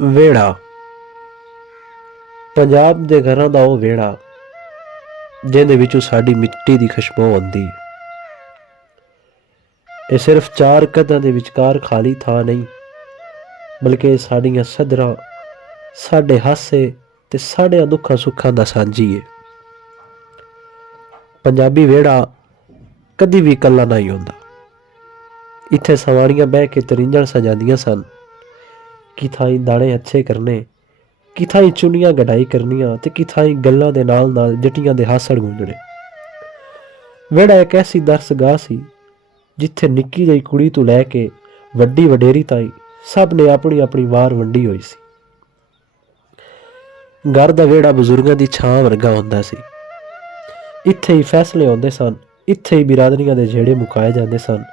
ਵਿਹੜਾ ਪੰਜਾਬ ਦੇ ਘਰਾਂ ਦਾ ਉਹ ਵਿਹੜਾ ਜਿਹਦੇ ਵਿੱਚੋਂ ਸਾਡੀ ਮਿੱਟੀ ਦੀ ਖੁਸ਼ਬੂ ਆਉਂਦੀ ਹੈ। ਇਹ ਸਿਰਫ ਚਾਰ ਕੰਧਾਂ ਦੇ ਵਿਚਕਾਰ ਖਾਲੀ ਥਾਂ ਨਹੀਂ, ਬਲਕਿ ਇਹ ਸਾਡੀਆਂ ਸਧਰਾਂ, ਸਾਡੇ ਹਾਸੇ ਤੇ ਸਾਡਿਆਂ ਦੁੱਖਾਂ ਸੁੱਖਾਂ ਦਾ ਸਾਂਝੀ ਹੈ। ਪੰਜਾਬੀ ਵਿਹੜਾ ਕਦੀ ਵੀ ਇਕੱਲਾ ਨਹੀਂ ਹੁੰਦਾ। ਇੱਥੇ ਸਵਾਰੀਆਂ ਬਹਿ ਕੇ ਤਰਿੰਜਣ ਸਜਾਦੀਆਂ ਸਨ, ਕਿਥਾਈ ਦਾਣੇ ਅੱਛੇ ਕਰਨੇ, ਕਿਥਾਈ ਚੁੰਨੀਆਂ ਗਡਾਈ ਕਰਨੀਆਂ ਤੇ ਕਿਥਾਈ ਗੱਲਾਂ ਦੇ ਨਾਲ ਨਾਲ ਜੱਟੀਆਂ ਦੇ ਹਾਸੜ ਗੂੰਜਣੇ। ਵਿਹੜਾ ਇੱਕ ਐਸੀ ਦਰਸਗਾਹ ਸੀ ਜਿੱਥੇ ਨਿੱਕੀ ਜਿਹੀ ਕੁੜੀ ਤੋਂ ਲੈ ਕੇ ਵੱਡੀ ਵਡੇਰੀ ਤਾਈਂ ਸਭ ਨੇ ਆਪਣੀ ਆਪਣੀ ਵਾਰ ਵੰਡੀ ਹੋਈ ਸੀ। ਘਰ ਦਾ ਵਿਹੜਾ ਬਜ਼ੁਰਗਾਂ ਦੀ ਛਾਂ ਵਰਗਾ ਹੁੰਦਾ ਸੀ। ਇੱਥੇ ਹੀ ਫੈਸਲੇ ਹੁੰਦੇ ਸਨ, ਇੱਥੇ ਹੀ ਬਿਰਾਦਰੀਆਂ ਦੇ ਜਿਹੜੇ ਮੁਕਾਏ ਜਾਂਦੇ ਸਨ।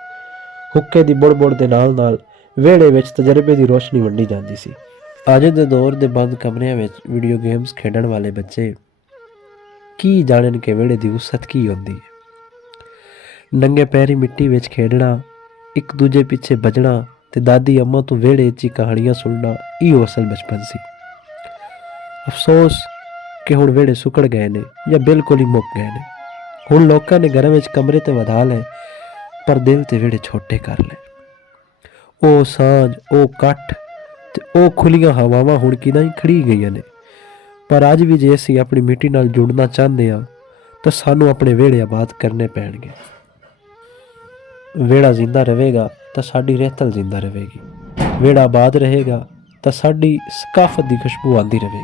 ਹੁੱਕੇ ਦੀ ਬੁੜ ਦੇ ਨਾਲ ਨਾਲ ਵਿਹੜੇ ਵਿੱਚ ਤਜਰਬੇ ਦੀ ਰੋਸ਼ਨੀ ਵੰਡੀ ਜਾਂਦੀ ਸੀ। ਅੱਜ ਦੇ ਦੌਰ ਦੇ ਬੰਦ ਕਮਰਿਆਂ ਵਿੱਚ ਵੀਡੀਓ ਗੇਮਸ ਖੇਡਣ ਵਾਲੇ ਬੱਚੇ ਕੀ ਜਾਣਨ ਕਿ ਵਿਹੜੇ ਦੀ ਉਸਤ ਕੀ ਹੁੰਦੀ ਹੈ। ਨੰਗੇ ਪੈਰੀ ਮਿੱਟੀ ਵਿੱਚ ਖੇਡਣਾ, ਇੱਕ ਦੂਜੇ ਪਿੱਛੇ ਭੱਜਣਾ ਤੇ ਦਾਦੀ ਅੰਮਾ ਤੋਂ ਵਿਹੜੇ 'ਚ ਹੀ ਕਹਾਣੀਆਂ ਸੁਣਨਾ, ਇਹ ਅਸਲ ਬਚਪਨ ਸੀ। ਅਫਸੋਸ ਕਿ ਹੁਣ ਵਿਹੜੇ ਸੁੱਕੜ ਗਏ ਨੇ ਜਾਂ ਬਿਲਕੁਲ ਹੀ ਮੁੱਕ ਗਏ ਨੇ। ਹੁਣ ਲੋਕਾਂ ਨੇ ਘਰਾਂ ਵਿੱਚ ਕਮਰੇ ਤੇ ਵਧਾ ਲਏ, ਪਰ ਦਿਲ ਤੇ ਵਿਹੜੇ ਛੋਟੇ ਕਰ ਲਏ। ਉਹ ਸਾਂਝ, ਉਹ ਕੱਠ ਤੇ ਉਹ ਖੁੱਲੀਆਂ ਹਵਾਵਾਂ ਹੁਣ ਕਿਦਾਂ ਹੀ ਖੜੀ ਗਈਆਂ ਨੇ। ਪਰ ਅੱਜ ਵੀ ਜੇ ਅਸੀਂ ਆਪਣੀ ਮਿੱਟੀ ਨਾਲ ਜੁੜਨਾ ਚਾਹੁੰਦੇ ਹਾਂ ਤਾਂ ਸਾਨੂੰ ਆਪਣੇ ਵਿਹੜੇ ਆਬਾਦ ਕਰਨੇ ਪੈਣਗੇ। ਵਿਹੜਾ ਜ਼ਿੰਦਾ ਰਹੇਗਾ ਤਾਂ ਸਾਡੀ ਰਹਿਤਲ ਜ਼ਿੰਦਾ ਰਹੇਗੀ। ਵਿਹੜਾ ਆਬਾਦ ਰਹੇਗਾ ਤਾਂ ਸਾਡੀ ਸਕਾਫਤ ਦੀ ਖੁਸ਼ਬੂ ਆਉਂਦੀ ਰਹੇਗੀ।